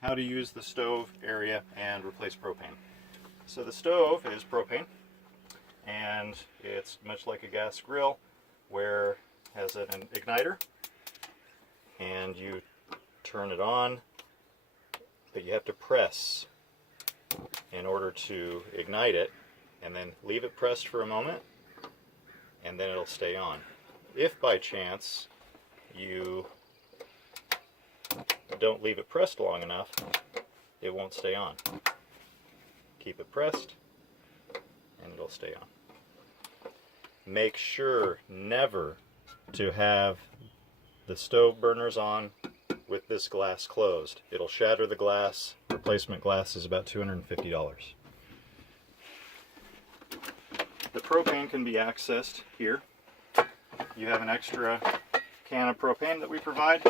how to use the stove area and replace propane. So the stove is propane, and it's much like a gas grill where it has an igniter, and you turn it on, but you have to press in order to ignite it, and then leave it pressed for a moment, and then it'll stay on. If by chance you don't leave it pressed long enough, it won't stay on. Keep it pressed and it'll stay on. Make sure never to have the stove burners on with this glass closed. It'll shatter the glass. Replacement glass is about $250. The propane can be accessed here. You have an extra can of propane that we provide,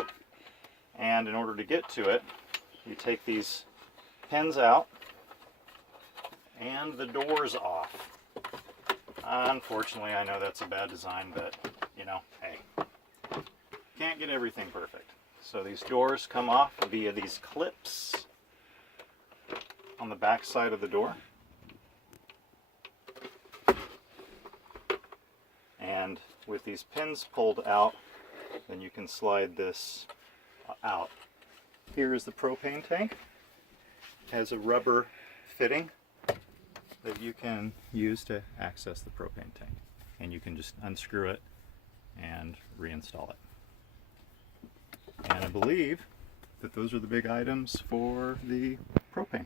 and in order to get to it, you take these pins out and the doors off. Unfortunately, I know that's a bad design, but you know, hey, can't get everything perfect. So these doors come off via these clips on the back side of the door. And with these pins pulled out, then you can slide this out. Here is the propane tank. It has a rubber fitting that you can use to access the propane tank. And you can just unscrew it and reinstall it. And I believe that those are the big items for the propane.